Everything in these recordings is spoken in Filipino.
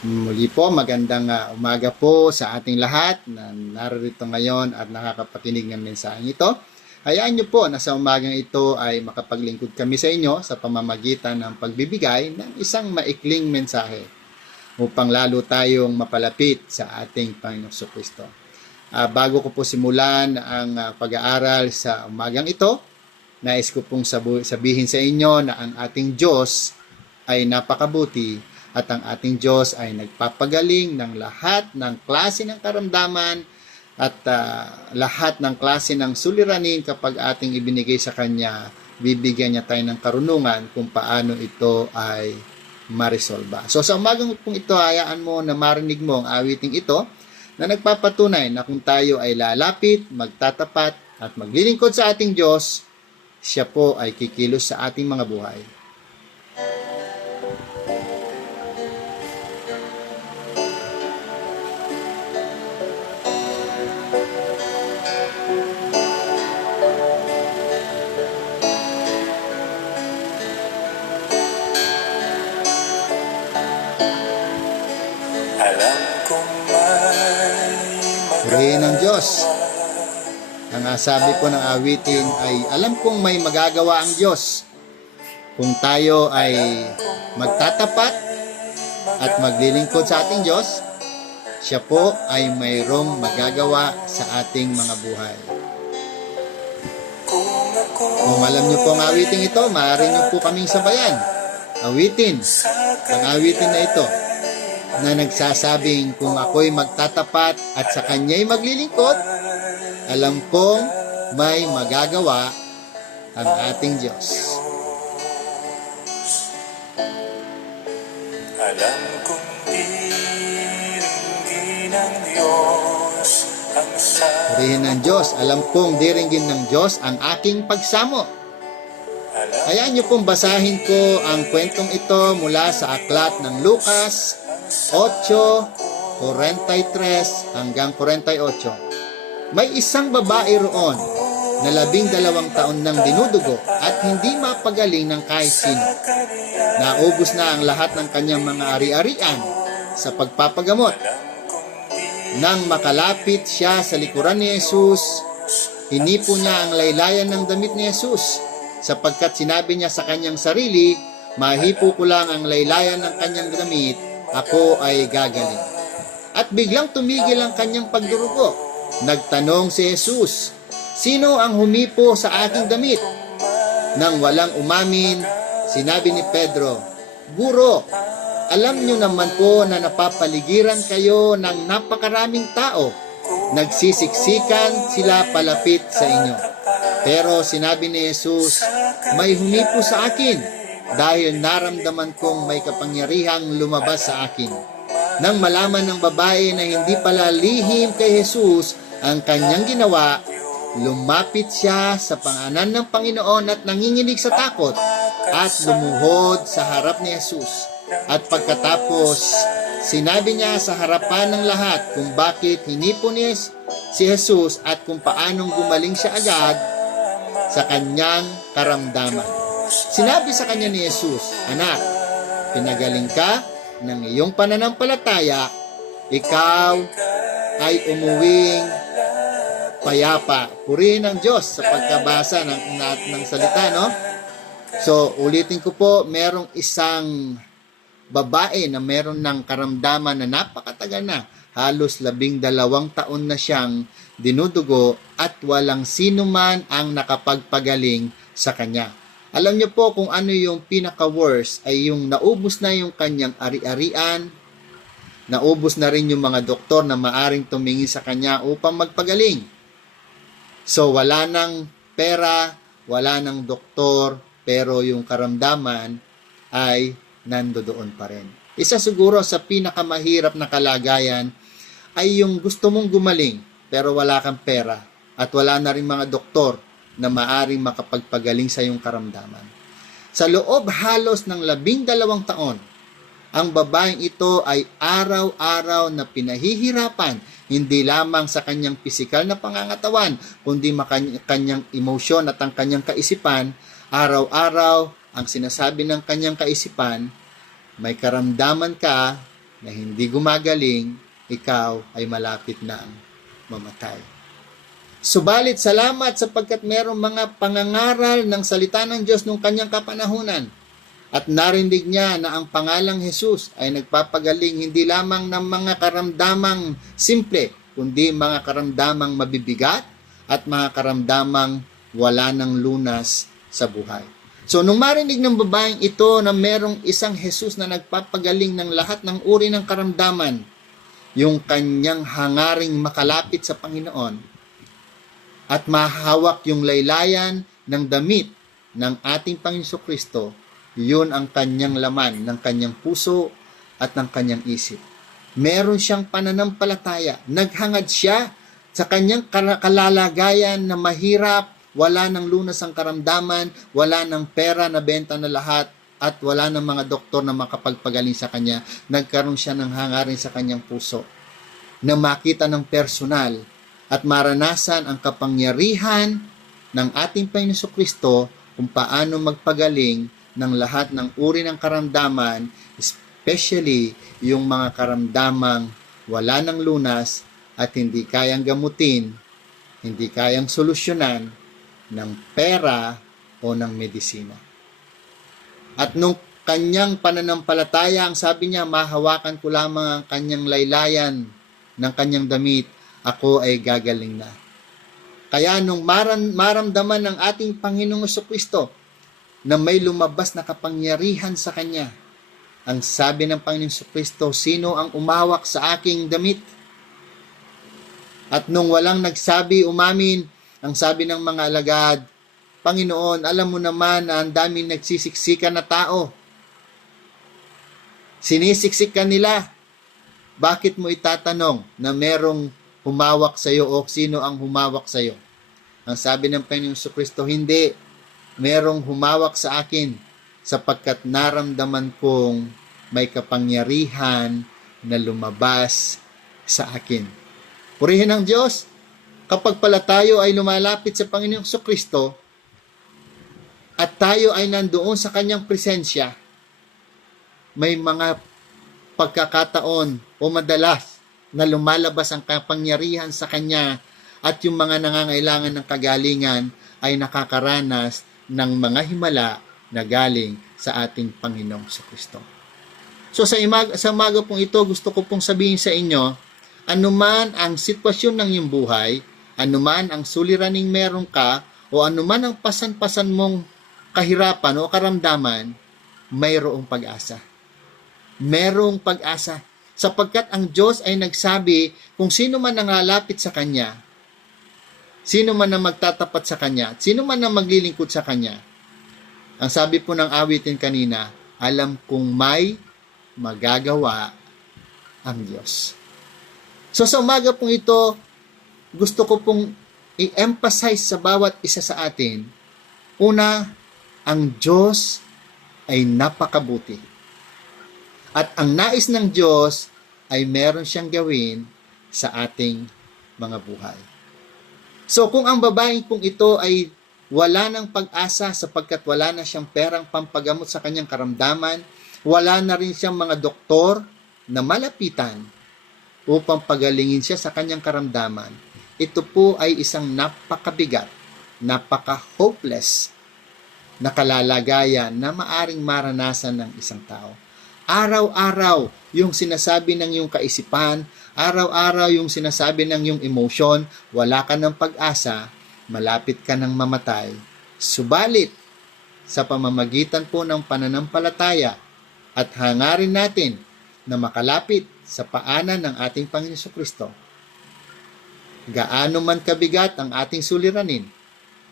Muli po, magandang umaga po sa ating lahat na narito ngayon at nakakapakinig ng mensaheng ito. Hayaan niyo po na sa umagang ito ay makapaglingkod kami sa inyo sa pamamagitan ng pagbibigay ng isang maikling mensahe upang lalo tayong mapalapit sa ating Panginoong Kristo. Bago ko po simulan ang pag-aaral sa umagang ito, nais ko pong sabihin sa inyo na ang ating Diyos ay napakabuti at ang ating Diyos ay nagpapagaling ng lahat ng klase ng karamdaman at lahat ng klase ng suliranin kapag ating ibinigay sa Kanya, bibigyan niya tayo ng karunungan kung paano ito ay marisolba. So sa umagang pong ito, hayaan mo na marinig mo ang awiting ito na nagpapatunay na kung tayo ay lalapit, magtatapat at maglilingkod sa ating Diyos, siya po ay kikilos sa ating mga buhay. Purihin ng Diyos. Ang sabi po ng awitin ay, alam kong may magagawa ang Diyos kung tayo ay magtatapat at maglilingkod sa ating Diyos. Siya po ay mayroong magagawa sa ating mga buhay. Kung alam niyo po ang awitin ito, maaari niyo po kaming sabayan. Awitin, ang awitin na ito na nagsasabing kung ako'y magtatapat at sa Kanya'y maglilingkod, alam kong may magagawa ang ating Diyos. Alam kong diringgin ng Diyos ang Purihin ng Diyos, alam kong diringgin ng Diyos ang aking pagsamo. Hayaan niyo pong basahin ko ang kwentong ito mula sa aklat ng Lucas 8:43 hanggang 48. May isang babae roon na 12 taon nang dinudugo at hindi mapagaling ng kahit sino. Naubos na ang lahat ng kanyang mga ari-arian sa pagpapagamot. Nang makalapit siya sa likuran ni Jesus, hinipo niya ang laylayan ng damit ni Jesus, sapagkat sinabi niya sa kanyang sarili, mahipo ko lang ang laylayan ng kanyang damit, ako ay gagaling. At biglang tumigil ang kanyang pagdurugo. Nagtanong si Jesus, sino ang humipo sa aking damit? Nang walang umamin, sinabi ni Pedro, Guro, alam niyo naman po na napapaligiran kayo ng napakaraming tao. Nagsisiksikan sila palapit sa inyo. Pero sinabi ni Jesus, may humipo sa akin dahil naramdaman kong may kapangyarihang lumabas sa akin. Nang malaman ng babae na hindi pala lihim kay Jesus ang kanyang ginawa, lumapit siya sa panganan ng Panginoon at nanginginig sa takot at lumuhod sa harap ni Jesus. At pagkatapos, sinabi niya sa harapan ng lahat kung bakit hinipo niya si Jesus at kung paanong gumaling siya agad sa kanyang karamdaman. Sinabi sa kanya ni Jesus, Anak, pinagaling ka ng iyong pananampalataya, ikaw ay umuwing payapa. Purihin ang Diyos sa pagkabasa ng salita, no? So, ulitin ko po, merong isang babae na meron ng karamdaman na napakatagal na, halos 12 taon na siyang dinudugo at walang sino man ang nakapagpagaling sa kanya. Alam niyo po kung ano yung pinaka-worst ay yung naubos na yung kanyang ari-arian, naubos na rin yung mga doktor na maaring tumingin sa kanya upang magpagaling. So wala nang pera, wala nang doktor, pero yung karamdaman ay nandoon pa rin. Isa siguro sa pinakamahirap na kalagayan ay yung gusto mong gumaling pero wala kang pera at wala na rin mga doktor na maaring makapagpagaling sa iyong karamdaman. Sa loob halos ng 12 taon, ang babaeng ito ay araw-araw na pinahihirapan, hindi lamang sa kanyang pisikal na pangangatawan, kundi kanyang emosyon at ang kanyang kaisipan. Araw-araw, ang sinasabi ng kanyang kaisipan, may karamdaman ka, na hindi gumagaling, ikaw ay malapit na mamatay. Subalit salamat sapagkat merong mga pangangaral ng salita ng Diyos nung kanyang kapanahunan. At narinig niya na ang pangalang Jesus ay nagpapagaling hindi lamang ng mga karamdamang simple, kundi mga karamdamang mabibigat at mga karamdamang wala ng lunas sa buhay. So, nung marinig ng babaeng ito na merong isang Jesus na nagpapagaling ng lahat ng uri ng karamdaman, yung kanyang hangaring makalapit sa Panginoon at mahawak yung laylayan ng damit ng ating Panginoon Kristo, yun ang kanyang laman ng kanyang puso at ng kanyang isip. Meron siyang pananampalataya. Naghangad siya sa kanyang kalalagayan na mahirap, wala ng lunas ang karamdaman, wala ng pera na benta na lahat, at wala ng mga doktor na makapagpagaling sa kanya. Nagkaroon siya ng hangarin sa kanyang puso na makita ng personal at maranasan ang kapangyarihan ng ating Panginoon Kristo kung paano magpagaling ng lahat ng uri ng karamdaman, especially yung mga karamdamang wala ng lunas at hindi kayang gamutin, hindi kayang solusyonan ng pera o ng medisina. At nung kanyang pananampalataya, ang sabi niya, mahawakan ko lamang ang kanyang laylayan ng kanyang damit, ako ay gagaling na. Kaya nung maramdaman ng ating Panginoong Kristo na may lumabas na kapangyarihan sa kanya, ang sabi ng Panginoong Kristo, sino ang umawak sa aking damit? At nung walang nagsabi, umamin, ang sabi ng mga alagad, Panginoon, alam mo naman na ang daming nagsisiksikan na tao. Sinisiksikan nila. Bakit mo itatanong na merong humawak sa iyo o sino ang humawak sa iyo? Ang sabi ng Panginoong Kristo, hindi. Merong humawak sa akin sapagkat naramdaman kong may kapangyarihan na lumabas sa akin. Purihin ang Diyos. Kapag pala tayo ay lumalapit sa Panginoong Kristo at tayo ay nandoon sa kanyang presensya, may mga pagkakataon o madalas na lumalabas ang kapangyarihan sa kanya at yung mga nangangailangan ng kagalingan ay nakakaranas ng mga himala na galing sa ating Panginoong Kristo. So sa umaga pong ito, gusto ko pong sabihin sa inyo, anuman ang sitwasyon ng iyong buhay, anuman ang suliraning meron ka, o anuman ang pasan-pasan mong kahirapan o karamdaman, mayroong pag-asa. Merong pag-asa. Sapagkat ang Diyos ay nagsabi, kung sino man ang lalapit sa Kanya, sino man ang magtatapat sa Kanya, sino man ang maglilingkod sa Kanya, ang sabi po ng awitin kanina, alam kong may magagawa ang Diyos. So sa umaga pong ito, gusto ko pong i-emphasize sa bawat isa sa atin, una, ang Diyos ay napakabuti. At ang nais ng Diyos ay meron siyang gawin sa ating mga buhay. So kung ang babaeng pong ito ay wala ng pag-asa sapagkat wala na siyang perang pampagamot sa kanyang karamdaman, wala na rin siyang mga doktor na malapitan upang pagalingin siya sa kanyang karamdaman, ito po ay isang napakabigat, napaka-hopeless na kalalagayan na maaring maranasan ng isang tao. Araw-araw yung sinasabi ng iyong kaisipan, araw-araw yung sinasabi ng iyong emosyon, wala ka ng pag-asa, malapit ka ng mamatay. Subalit, sa pamamagitan po ng pananampalataya at hangarin natin na makalapit sa paanan ng ating Panginoon Kristo, gaano man kabigat ang ating suliranin,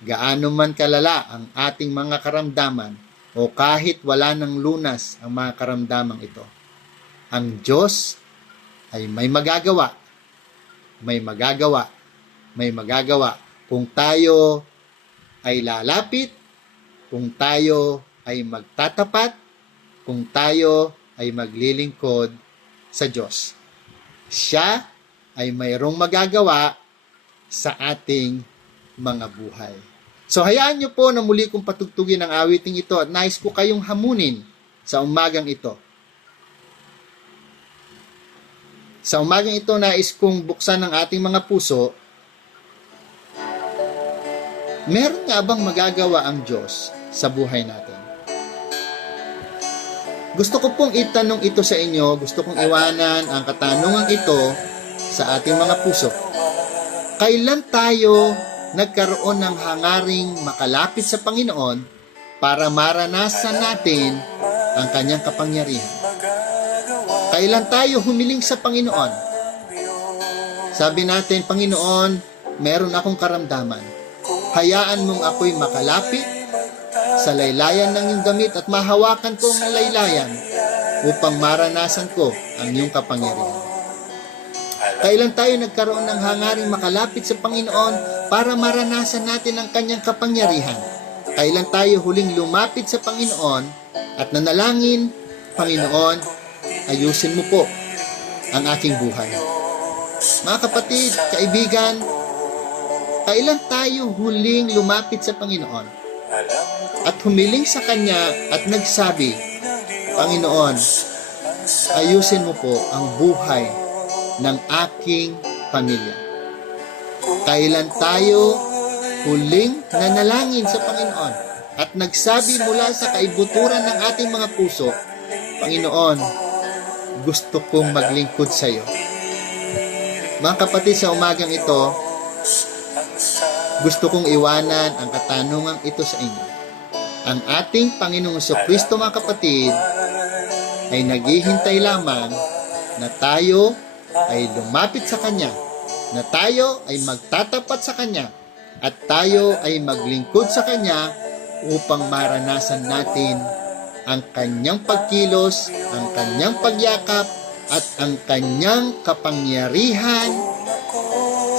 gaano man kalala ang ating mga karamdaman, o kahit wala ng lunas ang mga karamdamang ito, ang Diyos ay may magagawa, may magagawa, may magagawa kung tayo ay lalapit, kung tayo ay magtatapat, kung tayo ay maglilingkod sa Diyos. Siya ay mayroong magagawa sa ating mga buhay. So hayaan niyo po na muli kong patugtugin ang awiting ito at nais ko kayong hamunin sa umagang ito. Sa umagang ito, nais kong buksan ang ating mga puso. Meron nga bang magagawa ang Diyos sa buhay natin? Gusto ko pong itanong ito sa inyo, gusto kong iwanan ang katanungan ito sa ating mga puso. Kailan tayo nagkaroon ng hangaring makalapit sa Panginoon para maranasan natin ang kanyang kapangyarihan? Kailan tayo humiling sa Panginoon? Sabi natin, Panginoon, meron akong karamdaman. Hayaan mong ako'y makalapit sa laylayan ng iyong damit at mahawakan ko ang laylayan upang maranasan ko ang iyong kapangyarihan. Kailan tayo nagkaroon ng hangaring makalapit sa Panginoon para maranasan natin ang kanyang kapangyarihan? Kailan tayo huling lumapit sa Panginoon at nanalangin, Panginoon, ayusin mo po ang aking buhay. Mga kapatid, kaibigan, kailan tayo huling lumapit sa Panginoon at humiling sa Kanya at nagsabi, Panginoon, ayusin mo po ang buhay ng aking pamilya. Kailan tayo huling nanalangin sa Panginoon at nagsabi mula sa kaibuturan ng ating mga puso, Panginoon, gusto kong maglingkod sa iyo. Mga kapatid, sa umagang ito, gusto kong iwanan ang katanungang ito sa inyo. Ang ating Panginoong Jesucristo, mga kapatid, ay naghihintay lamang na tayo ay lumapit sa Kanya, na tayo ay magtatapat sa Kanya, at tayo ay maglingkod sa Kanya upang maranasan natin ang Kanyang pagkilos, ang Kanyang pagyakap, at ang Kanyang kapangyarihan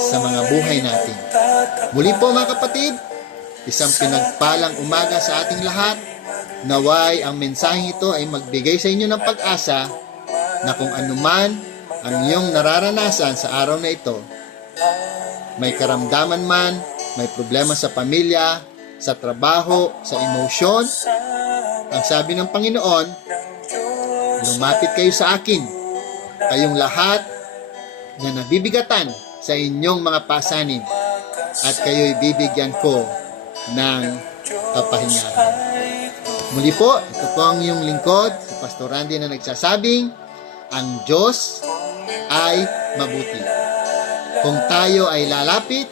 sa mga buhay natin. Muli po mga kapatid, isang pinagpalang umaga sa ating lahat. Naway ang mensaheng ito ay magbigay sa inyo ng pag-asa na kung anuman ang iyong nararanasan sa araw na ito, may karamdaman man, may problema sa pamilya, sa trabaho, sa emosyon, ang sabi ng Panginoon, lumapit kayo sa akin, kayong lahat na nabibigatan sa inyong mga pasanin, at kayo'y bibigyan ko ng kapahingahan. Muli po, ito po ang iyong lingkod, si Pastor Randy na nagsasabing, ang Diyos ay mabuti. Kung tayo ay lalapit,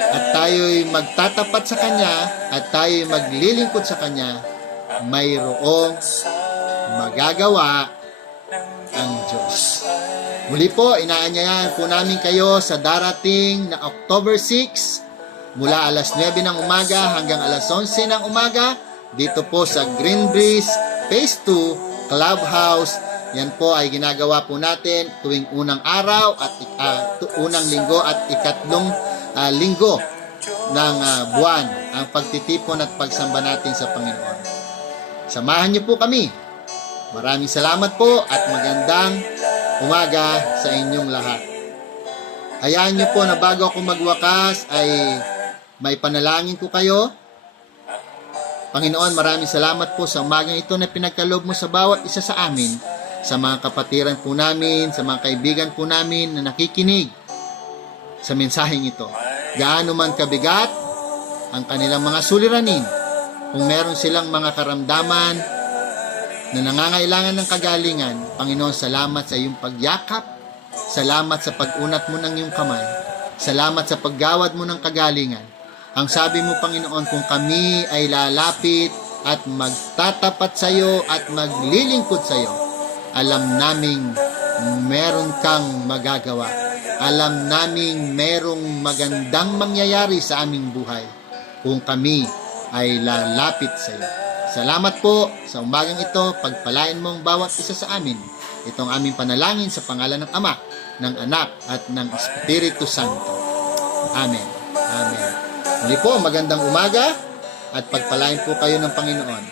at tayo'y magtatapat sa Kanya, at tayo'y maglilingkod sa Kanya, mayroong magagawa ang Diyos. Muli po, inaanyayahan po namin kayo sa darating na October 6, mula alas 9 ng umaga hanggang alas 11 ng umaga, dito po sa Green Breeze Phase 2 Clubhouse. Yan po ay ginagawa po natin tuwing unang araw at unang linggo at ikatlong linggo ng buwan, ang pagtitipon at pagsamba natin sa Panginoon. Samahan niyo po kami. Maraming salamat po at magandang umaga sa inyong lahat. Hayaan niyo po na bago ako magwakas ay may panalangin ko kayo. Panginoon, maraming salamat po sa umagang ito na pinagkaloob mo sa bawat isa sa amin, sa mga kapatiran po namin, sa mga kaibigan po namin na nakikinig sa mensaheng ito. Gaano man kabigat ang kanilang mga suliranin, kung meron silang mga karamdaman na nangangailangan ng kagalingan, Panginoon, salamat sa iyong pagyakap, salamat sa pag-unat mo ng iyong kamay, salamat sa paggawad mo ng kagalingan. Ang sabi mo, Panginoon, kung kami ay lalapit at magtatapat sa iyo at maglilingkod sa iyo, alam naming meron kang magagawa. Alam naming merong magandang mangyayari sa aming buhay kung kami ay lalapit sa iyo. Salamat po sa umagang ito. Pagpalain mo ang bawat isa sa amin. Itong aming panalangin sa pangalan ng Ama, ng Anak, at ng Espiritu Santo. Amen. Amen. Muli po, magandang umaga at pagpalain po kayo ng Panginoon.